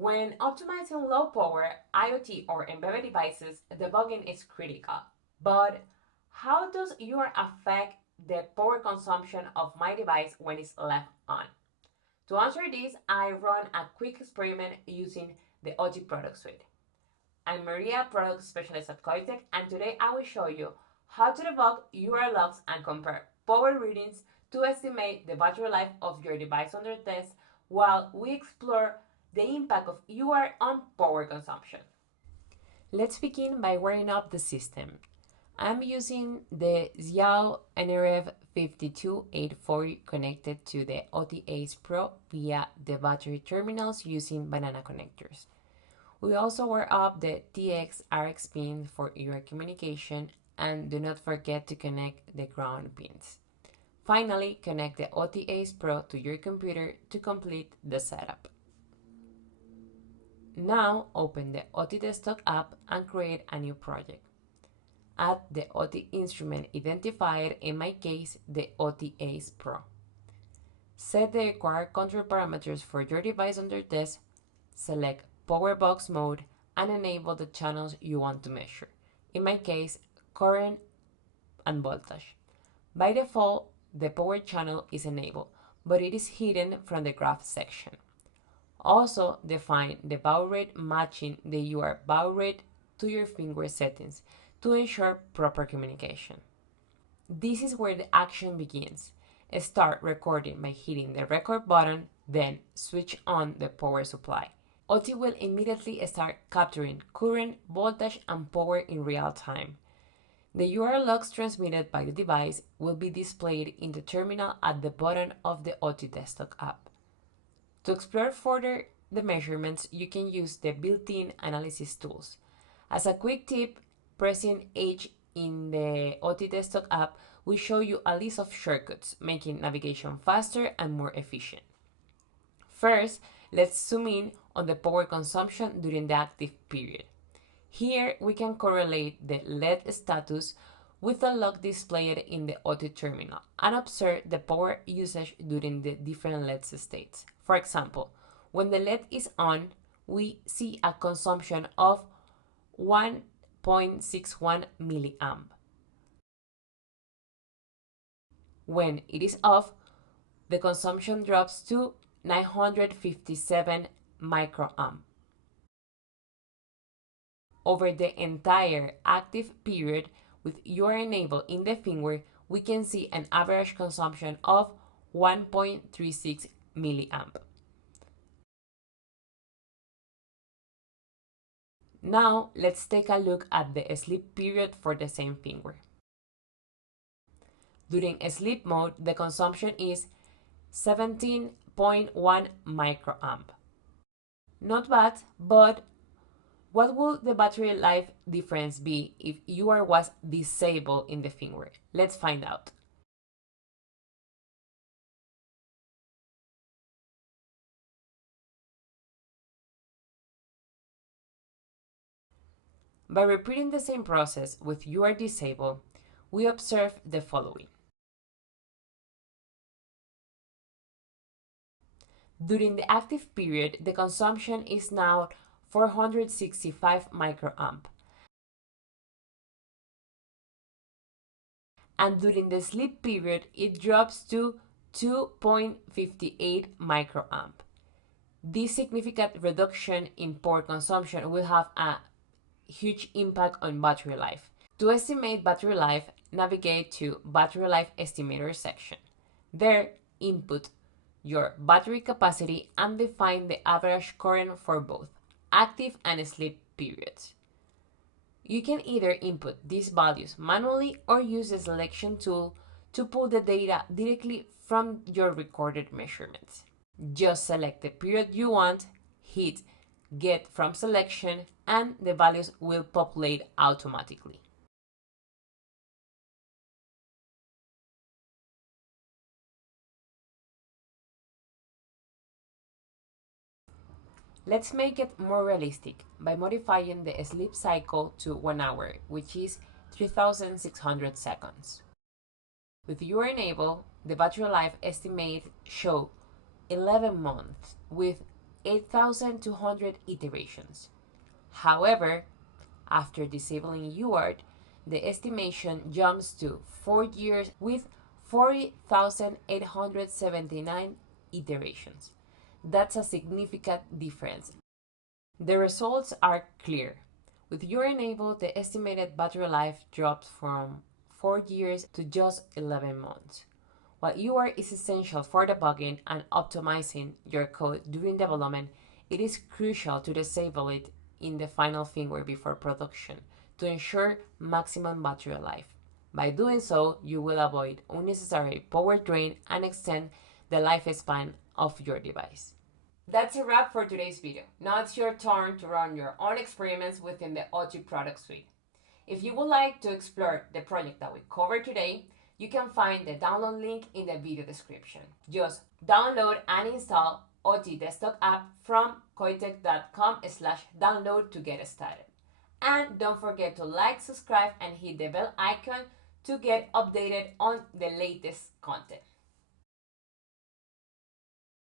When optimizing low power IoT or embedded devices, debugging is critical. But how does UART affect the power consumption of my device when it's left on? To answer this, I run a quick experiment using the Otii Product Suite. I'm Maria, product specialist at Qoitech, and today I will show you how to debug UART logs and compare power readings to estimate the battery life of your device under test while we explore the impact of UART on power consumption. Let's begin by wiring up the system. I'm using the XIAO nRF52840 connected to the Otii Arc Pro via the battery terminals using banana connectors. We also wire up the TX Arc pin for your communication, and do not forget to connect the ground pins. Finally, connect the Otii Arc Pro to your computer to complete the setup. Now open the Otii Desktop app and create a new project. Add the Otii instrument identifier, in my case the Otii Arc Pro. Set the required control parameters for your device under test, select Power Box mode, and enable the channels you want to measure, in my case current and voltage. By default, the power channel is enabled, but it is hidden from the graph section. Also, define the baud rate matching the UART baud rate to your firmware settings to ensure proper communication. This is where the action begins. Start recording by hitting the record button, then switch on the power supply. Otii will immediately start capturing current, voltage, and power in real time. The UART logs transmitted by the device will be displayed in the terminal at the bottom of the Otii Desktop app. To explore further the measurements, you can use the built-in analysis tools. As a quick tip, pressing H in the Otii Desktop app will show you a list of shortcuts, making navigation faster and more efficient. First, let's zoom in on the power consumption during the active period. Here, we can correlate the LED status with the log displayed in the Otii terminal and observe the power usage during the different LED states. For example, when the LED is on, we see a consumption of 1.61 milliamp. When it is off, the consumption drops to 957 microamp. Over the entire active period, with UART enabled in the firmware, we can see an average consumption of 1.36 milliamp. Now, let's take a look at the sleep period for the same firmware. During sleep mode, the consumption is 17.1 microamp. Not bad, but what would the battery life difference be if UART was disabled in the firmware? Let's find out. By repeating the same process with UART disabled, we observe the following. During the active period, the consumption is now 465 microamp. And during the sleep period, it drops to 2.58 microamp. This significant reduction in power consumption will have a huge impact on battery life. To estimate battery life, navigate to Battery Life Estimator section. There, input your battery capacity and define the average current for both active and sleep periods. You can either input these values manually or use the selection tool to pull the data directly from your recorded measurements. Just select the period you want, hit Get from Selection, and the values will populate automatically. Let's make it more realistic by modifying the sleep cycle to 1 hour, which is 3,600 seconds. With UART enabled, the battery life estimate show 11 months with 8,200 iterations. However, after disabling UART, the estimation jumps to 4 years with 40,879 iterations. That's a significant difference. The results are clear. With UART enabled, the estimated battery life drops from 4 years to just 11 months. While UART is essential for debugging and optimizing your code during development, it is crucial to disable it in the final firmware before production to ensure maximum battery life. By doing so, you will avoid unnecessary power drain and extend the lifespan of your device. That's a wrap for today's video. Now it's your turn to run your own experiments within the Otii Product Suite. If you would like to explore the project that we covered today, you can find the download link in the video description. Just download and install Otii desktop app from qoitech.com/download to get started. And don't forget to like, subscribe, and hit the bell icon to get updated on the latest content.